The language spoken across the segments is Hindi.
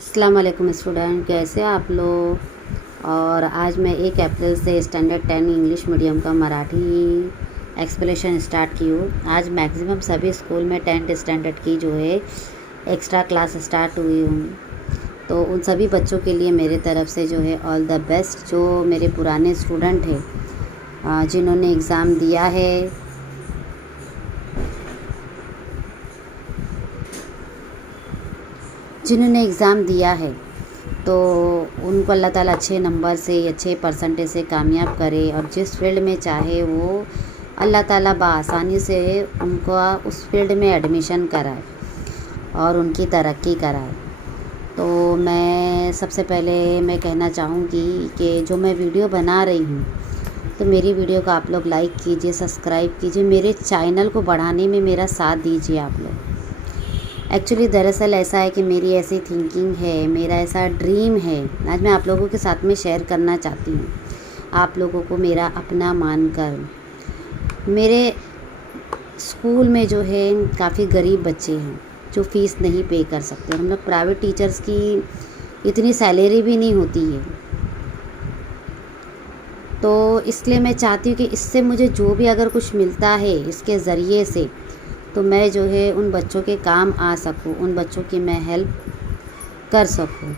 अस्सलाम वालेकुम स्टूडेंट, कैसे आप लोग। और आज मैं 1 अप्रैल से स्टैंडर्ड 10 इंग्लिश मीडियम का मराठी एक्सप्लेनेशन स्टार्ट की हूँ। आज मैक्सिमम सभी स्कूल में 10th स्टैंडर्ड की जो है एक्स्ट्रा क्लास स्टार्ट हुई हूँ। तो उन सभी बच्चों के लिए मेरे तरफ से जो है ऑल द बेस्ट। जो मेरे पुराने स्टूडेंट हैं जिन्होंने एग्ज़ाम दिया है, तो उनको अल्लाह ताला अच्छे नंबर से, अच्छे परसेंटेज से कामयाब करे और जिस फील्ड में चाहे वो अल्लाह ताला बआसानी से उनको उस फील्ड में एडमिशन कराए और उनकी तरक्की कराए। तो मैं सबसे पहले मैं कहना चाहूँगी कि जो मैं वीडियो बना रही हूँ, तो मेरी वीडियो को आप लोग लाइक कीजिए, सब्सक्राइब कीजिए, मेरे चैनल को बढ़ाने में मेरा साथ दीजिए आप लोग। एक्चुअली दरअसल ऐसा है कि मेरी ऐसी थिंकिंग है, मेरा ऐसा ड्रीम है, आज मैं आप लोगों के साथ में शेयर करना चाहती हूँ। आप लोगों को मेरा अपना मानकर, मेरे स्कूल में जो है काफ़ी गरीब बच्चे हैं जो फ़ीस नहीं पे कर सकते। हम लोग प्राइवेट टीचर्स की इतनी सैलरी भी नहीं होती है, तो इसलिए मैं चाहती हूँ कि इससे मुझे जो भी अगर कुछ मिलता है इसके ज़रिए से, तो मैं जो है उन बच्चों के काम आ सकूँ, उन बच्चों की मैं हेल्प कर सकूँ।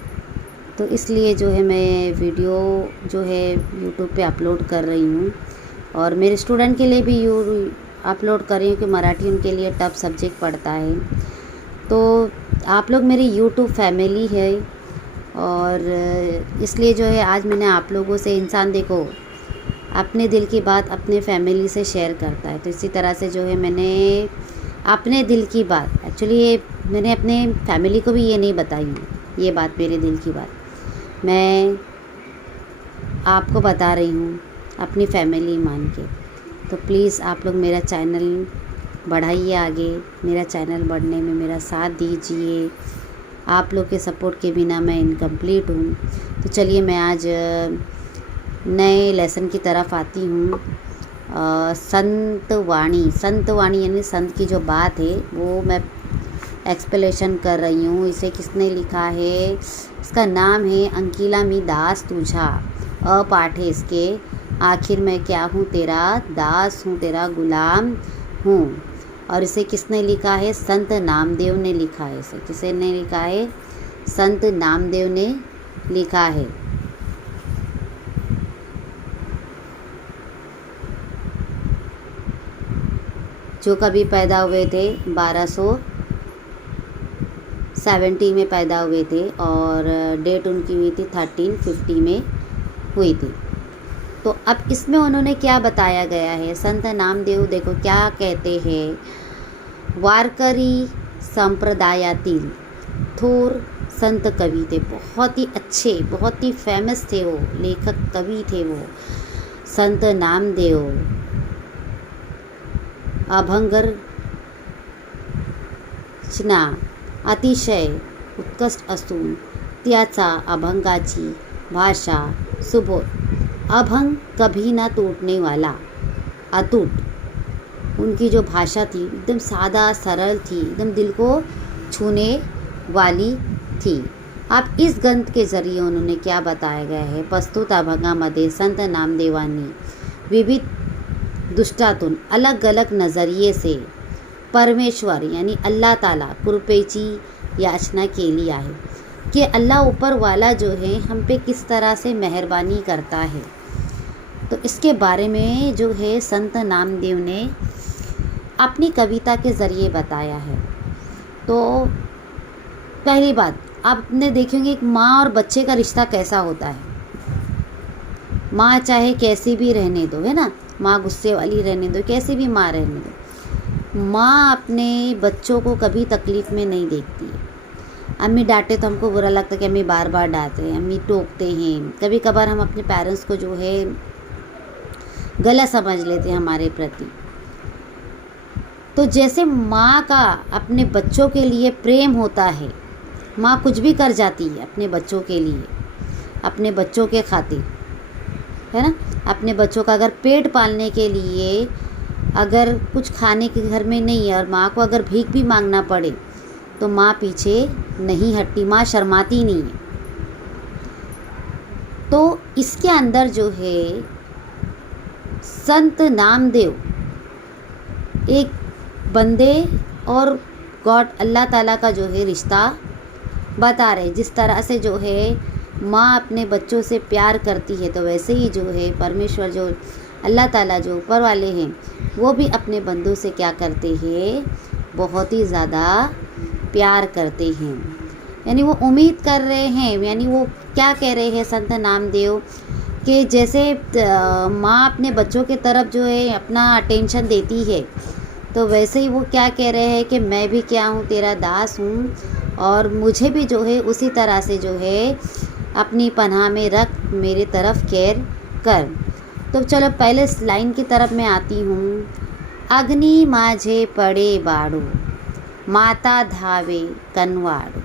तो इसलिए जो है मैं वीडियो जो है यूट्यूब पे अपलोड कर रही हूँ और मेरे स्टूडेंट के लिए भी अपलोड कर रही हूँ कि मराठी उनके लिए टफ सब्जेक्ट पड़ता है। तो आप लोग मेरी यूट्यूब फैमिली है और इसलिए जो है आज मैंने आप लोगों से, इंसान देखो अपने दिल की बात अपने फैमिली से शेयर करता है, तो इसी तरह से जो है मैंने अपने दिल की बात, एक्चुअली ये मैंने अपने फैमिली को भी ये नहीं बताई है, ये बात मेरे दिल की बात मैं आपको बता रही हूँ अपनी फैमिली मान के। तो प्लीज़ आप लोग मेरा चैनल बढ़ाइए आगे, मेरा चैनल बढ़ने में मेरा साथ दीजिए। आप लोग के सपोर्ट के बिना मैं इनकम्प्लीट हूँ। तो चलिए मैं आज नए लेसन की तरफ आती हूँ। संत वाणी यानी संत की जो बात है वो मैं एक्सप्लेनेशन कर रही हूँ। इसे किसने लिखा है, इसका नाम है अंकिला मी दास तुझा। पाठ है इसके, आखिर मैं क्या हूँ तेरा दास हूँ, तेरा गुलाम हूँ। और इसे किसने लिखा है, संत नामदेव ने लिखा है। इसे किसने लिखा है, संत नामदेव ने लिखा है। जो कभी पैदा हुए थे 1270 में पैदा हुए थे और डेट उनकी हुई थी 1350 में हुई थी। तो अब इसमें उन्होंने क्या बताया गया है, संत नामदेव देखो क्या कहते हैं, वारकरी संप्रदायातील थोर संत कवि थे। बहुत ही अच्छे, बहुत ही फेमस थे वो, लेखक कवि थे वो संत नामदेव। अभंग रचना अतिशय उत्कृष्ट असून त्याचा अभंगाची भाषा सुबोध, अभंग कभी ना टूटने वाला, अटूट। उनकी जो भाषा थी एकदम सादा सरल थी, एकदम दिल को छूने वाली थी। अब इस ग्रंथ के जरिए उन्होंने क्या बताया गया है, प्रस्तुत अभंगामध्ये संत नामदेवांनी विविध दृष्टातून अलग अलग नज़रिए से परमेश्वर यानी अल्लाह ताला कृपेची याचना केली आहे कि अल्लाह ऊपर वाला जो है हम पे किस तरह से मेहरबानी करता है। तो इसके बारे में जो है संत नामदेव ने अपनी कविता के ज़रिए बताया है। तो पहली बात आपने देखेंगे एक माँ और बच्चे का रिश्ता कैसा होता है। माँ चाहे कैसी भी रहने दो, है ना, माँ गुस्से वाली रहने दो, कैसी भी माँ रहने दो, माँ अपने बच्चों को कभी तकलीफ़ में नहीं देखती है। अम्मी डांटे तो हमको बुरा लगता है कि अम्मी बार बार डांटे हैं, अम्मी टोकते हैं। कभी कभार हम अपने पेरेंट्स को जो है गलत समझ लेते हैं हमारे प्रति। तो जैसे माँ का अपने बच्चों के लिए प्रेम होता है, माँ कुछ भी कर जाती है अपने बच्चों के लिए, अपने बच्चों के खातिर, है ना। अपने बच्चों का अगर पेट पालने के लिए अगर कुछ खाने के घर में नहीं है और माँ को अगर भीख भी मांगना पड़े तो माँ पीछे नहीं हटती, माँ शर्माती नहीं है। तो इसके अंदर जो है संत नामदेव एक बंदे और गॉड अल्लाह ताला का जो है रिश्ता बता रहे। जिस तरह से जो है माँ अपने बच्चों से प्यार करती है, तो वैसे ही जो है परमेश्वर जो अल्लाह ताला जो ऊपर वाले हैं वो भी अपने बंदों से क्या करते हैं, बहुत ही ज़्यादा प्यार करते हैं। यानी वो उम्मीद कर रहे हैं, यानी वो क्या कह रहे हैं संत नामदेव कि जैसे माँ अपने बच्चों के तरफ जो है अपना अटेंशन देती है, तो वैसे ही वो क्या कह रहे हैं कि मैं भी क्या हूँ, तेरा दास हूँ, और मुझे भी जो है उसी तरह से जो है अपनी पनाह में रख, मेरे तरफ केयर कर। तो चलो पहले इस लाइन की तरफ मैं आती हूँ। अग्नि माझे पड़े बाड़ू, माता धावे कनवाड़ू,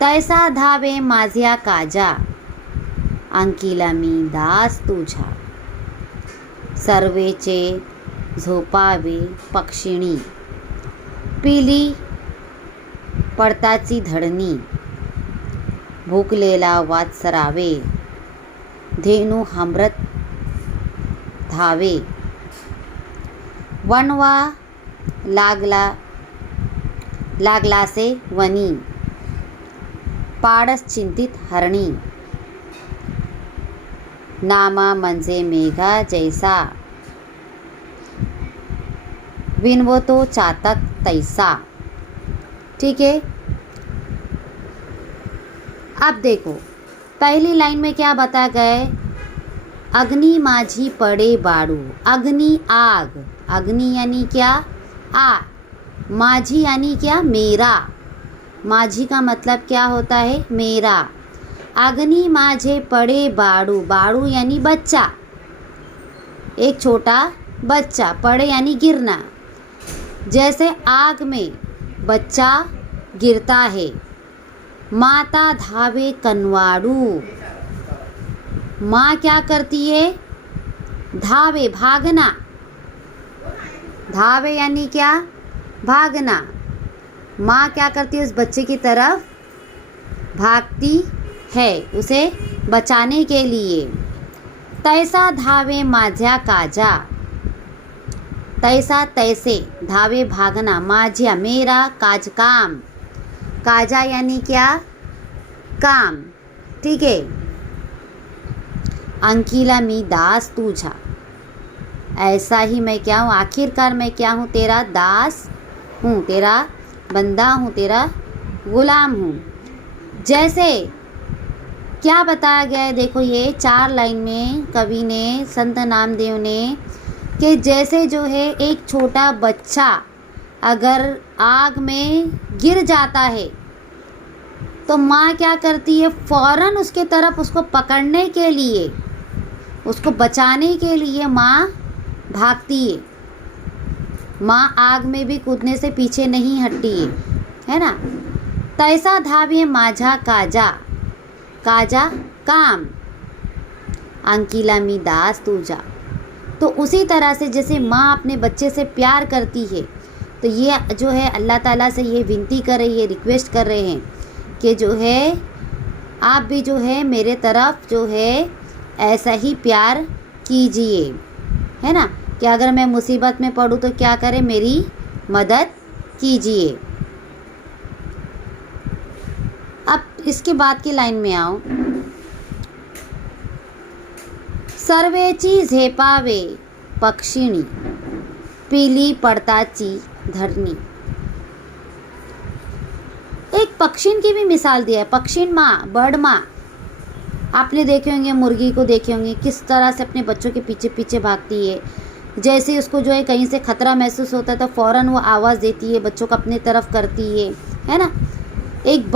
तैसा धावे माझ्या काजा, अंकिला मी दास तुझा, सर्वेचे झोपावे पक्षिणी, पिली पडताची धडणी, भूकलेला वात्सरावे, धेनू हमरत धावे, वनवा लागला से वनी, पाडस चिंतित हरणी, नामा म्हणजे मेघा जैसा, विनवो तो चातक तैसा। ठीक है, अब देखो पहली लाइन में क्या बता गए, अग्नि माझी पड़े बाड़ू, अग्नि आग, अग्नि यानी क्या, आग, माझी यानी क्या, मेरा, माझी का मतलब क्या होता है, मेरा, अग्नि माझे पड़े बाड़ू, बाड़ू यानी बच्चा, एक छोटा बच्चा, पड़े यानी गिरना, जैसे आग में बच्चा गिरता है। माता धावे कनवाड़ू, माँ क्या करती है, धावे भागना, धावे यानी क्या, भागना, माँ क्या करती है, उस बच्चे की तरफ भागती है उसे बचाने के लिए। तैसा धावे माझ्या काजा, तैसा तैसे, धावे भागना, माझ्या मेरा, काज काम, काजा यानी क्या, काम। ठीक है, अंकिला मी दास तुझा, ऐसा ही मैं क्या हूँ, आखिरकार मैं क्या हूँ, तेरा दास हूँ, तेरा बंदा हूँ, तेरा गुलाम हूँ। जैसे क्या बताया गया है, देखो ये 4 लाइन में कवि ने, संत नामदेव ने, कि जैसे जो है एक छोटा बच्चा अगर आग में गिर जाता है तो माँ क्या करती है, फ़ौरन उसके तरफ उसको पकड़ने के लिए, उसको बचाने के लिए माँ भागती है। माँ आग में भी कूदने से पीछे नहीं हटती है ना। तैसा धावे माझा काजा, काजा काम, अंकिला मी दास तुझा। तो उसी तरह से जैसे माँ अपने बच्चे से प्यार करती है, तो ये जो है अल्लाह ताला से ये विनती कर रही है, रिक्वेस्ट कर रहे हैं कि जो है आप भी जो है मेरे तरफ जो है ऐसा ही प्यार कीजिए, है ना, कि अगर मैं मुसीबत में पड़ूँ तो क्या करें, मेरी मदद कीजिए। अब इसके बाद की लाइन में आओ। सर्वेची झेपावे पक्षिणी, पीली पडताची धरणी। एक पक्षिण की भी मिसाल दिया है, पक्षिण माँ, बर्ड माँ। आपने देखे होंगे, मुर्गी को देखे होंगे किस तरह से अपने बच्चों के पीछे पीछे भागती है। जैसे उसको जो है कहीं से खतरा महसूस होता है तो फ़ौरन वो आवाज़ देती है, बच्चों को अपने तरफ करती है ना। एक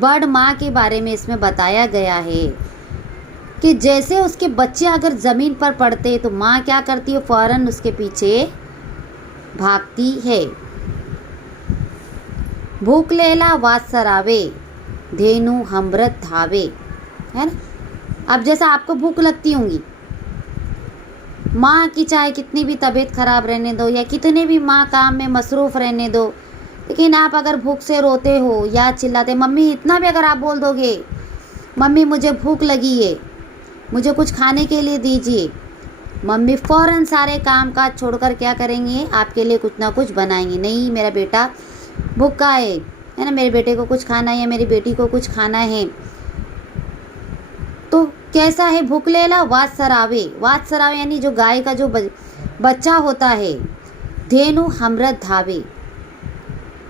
बर्ड माँ के बारे में इसमें बताया गया है कि जैसे उसके बच्चे अगर ज़मीन पर पड़ते तो माँ क्या करती है, फ़ौरन उसके पीछे भागती है। भूकलेला वात्सरावे, धेनु हमरत धावे, है ना। अब जैसा आपको भूख लगती होंगी माँ की चाहे कितनी भी तबीयत ख़राब रहने दो या कितने भी माँ काम में मसरूफ़ रहने दो, लेकिन आप अगर भूख से रोते हो या चिल्लाते, मम्मी इतना भी अगर आप बोल दोगे, मम्मी मुझे भूख लगी है, मुझे कुछ खाने के लिए दीजिए, मम्मी फ़ौरन सारे काम काज छोड़कर क्या करेंगे, आपके लिए कुछ ना कुछ बनाएंगे। नहीं मेरा बेटा भूखा है ना, मेरे बेटे को कुछ खाना है या मेरी बेटी को कुछ खाना है। तो कैसा है भूख लेला वात्सरावे, वात्सरावे यानी जो गाय का जो बच्चा होता है, धेनु हमरत धावे।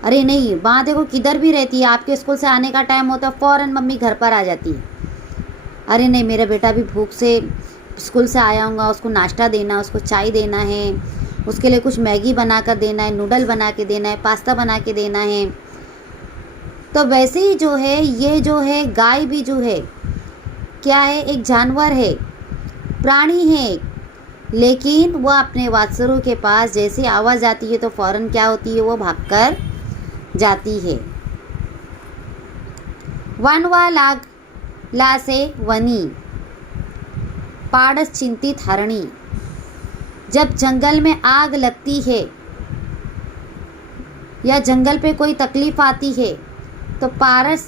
अरे नहीं, माँ देखो किधर भी रहती है, आपके स्कूल से आने का टाइम होता है फ़ौरन मम्मी घर पर आ जाती है। अरे नहीं मेरा बेटा भी भूख से स्कूल से आया होगा, उसको नाश्ता देना, उसको चाय देना है, उसके लिए कुछ मैगी बना कर देना है, नूडल बना के देना है, पास्ता बना के देना है। तो वैसे ही जो है ये जो है गाय भी जो है क्या है, एक जानवर है, प्राणी है, लेकिन वो अपने वात्सरों के पास जैसे आवाज़ आती है तो फ़ौरन क्या होती है, वो भागकर जाती है। वनवा लाग ला से वनी पाड़स चिंतित हरणी। जब जंगल में आग लगती है या जंगल पे कोई तकलीफ़ आती है तो पारस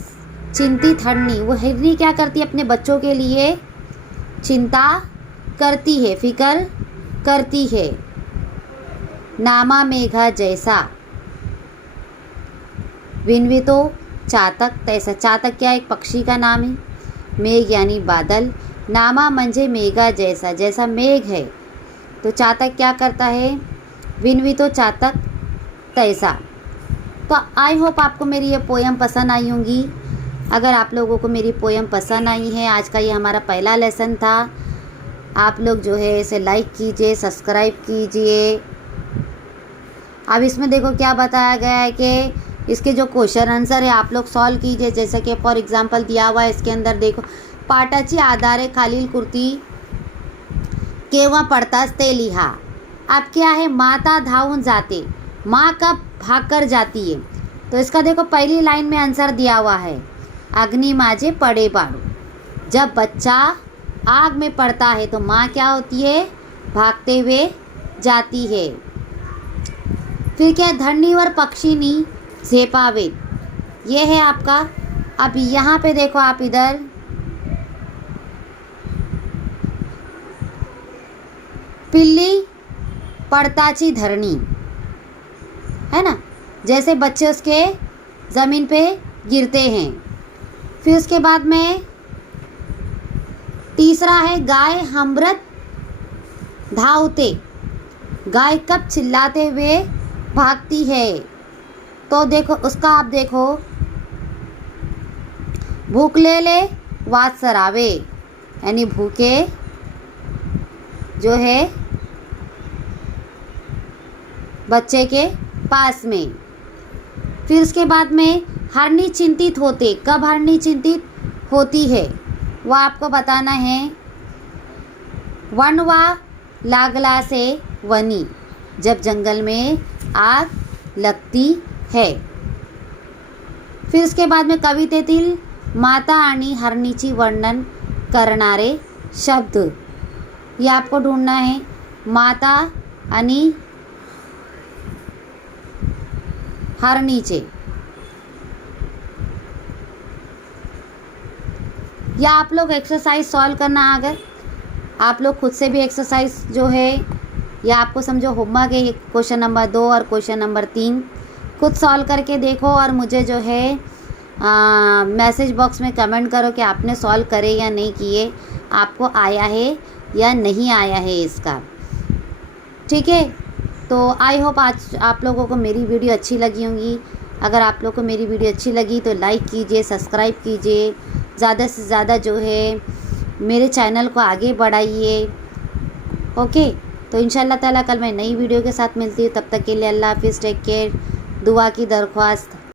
चिंतित हरणी, वो हिरनी क्या करती है, अपने बच्चों के लिए चिंता करती है, फिक्र करती है। नामा मेघा जैसा विनवितो चातक तैसा। चातक क्या एक पक्षी का नाम है, मेघ यानी बादल, नामा मंझे मेघा जैसा, जैसा मेघ है तो चातक क्या करता है, विनवितो चातक तैसा। तो आई होप आपको मेरी ये पोयम पसंद आई होंगी। अगर आप लोगों को मेरी पोयम पसंद आई है, आज का ये हमारा पहला लेसन था, आप लोग जो है इसे लाइक कीजिए, सब्सक्राइब कीजिए। अब इसमें देखो क्या बताया गया है कि इसके जो क्वेश्चन आंसर है आप लोग सॉल्व कीजिए। जैसे कि फॉर एग्जांपल दिया हुआ है इसके अंदर देखो, पाटाची आधारे खालील कुर्ती केव्हा पडताच ते लिहा। अब क्या है, माता धावून जाते, माँ कब भाग कर जाती है, तो इसका देखो पहली लाइन में आंसर दिया हुआ है, अग्नि माझे पड़े बाड़ू। जब बच्चा आग में पड़ता है तो माँ क्या होती है, भागते हुए जाती है। फिर क्या, धरणीवर पक्षीनी झेपावे, ये है आपका। अब यहाँ पे देखो आप इधर पिल्ली पड़ताची धरणी, है ना, जैसे बच्चे उसके ज़मीन पे गिरते हैं। फिर उसके बाद में तीसरा है, गाय हमरत धावते, गाय कब चिल्लाते हुए भागती है, तो देखो उसका आप देखो, भूखलेले वात्सरावे यानी भूखे जो है बच्चे के पास में। फिर उसके बाद में हरनी चिंतित होते, कब हरनी चिंतित होती है वो आपको बताना है। वनवा लागला से वनी, जब जंगल में आग लगती है। फिर उसके बाद में कवितेतील माता आणि हरणीची वर्णन करणारे शब्द, ये आपको ढूंढना है, माता आणि हरणीचे। या आप लोग एक्सरसाइज सॉल्व करना, अगर आप लोग खुद से भी एक्सरसाइज जो है या आपको समझो होमवर्क है, क्वेश्चन नंबर 2 और क्वेश्चन नंबर 3 खुद सॉल्व करके देखो और मुझे जो है मैसेज बॉक्स में कमेंट करो कि आपने सॉल्व करे या नहीं किए, आपको आया है या नहीं आया है इसका, ठीक है। तो आई होप आज आप लोगों को मेरी वीडियो अच्छी लगी होंगी। अगर आप लोगों को मेरी वीडियो अच्छी लगी तो लाइक कीजिए, सब्सक्राइब कीजिए, ज़्यादा से ज़्यादा जो है मेरे चैनल को आगे बढ़ाइए। ओके, तो इंशाल्लाह ताला कल मैं नई वीडियो के साथ मिलती हूँ। तब तक के लिए अल्लाह हाफिज़, टेक केयर, दुआ की दरख्वास्त।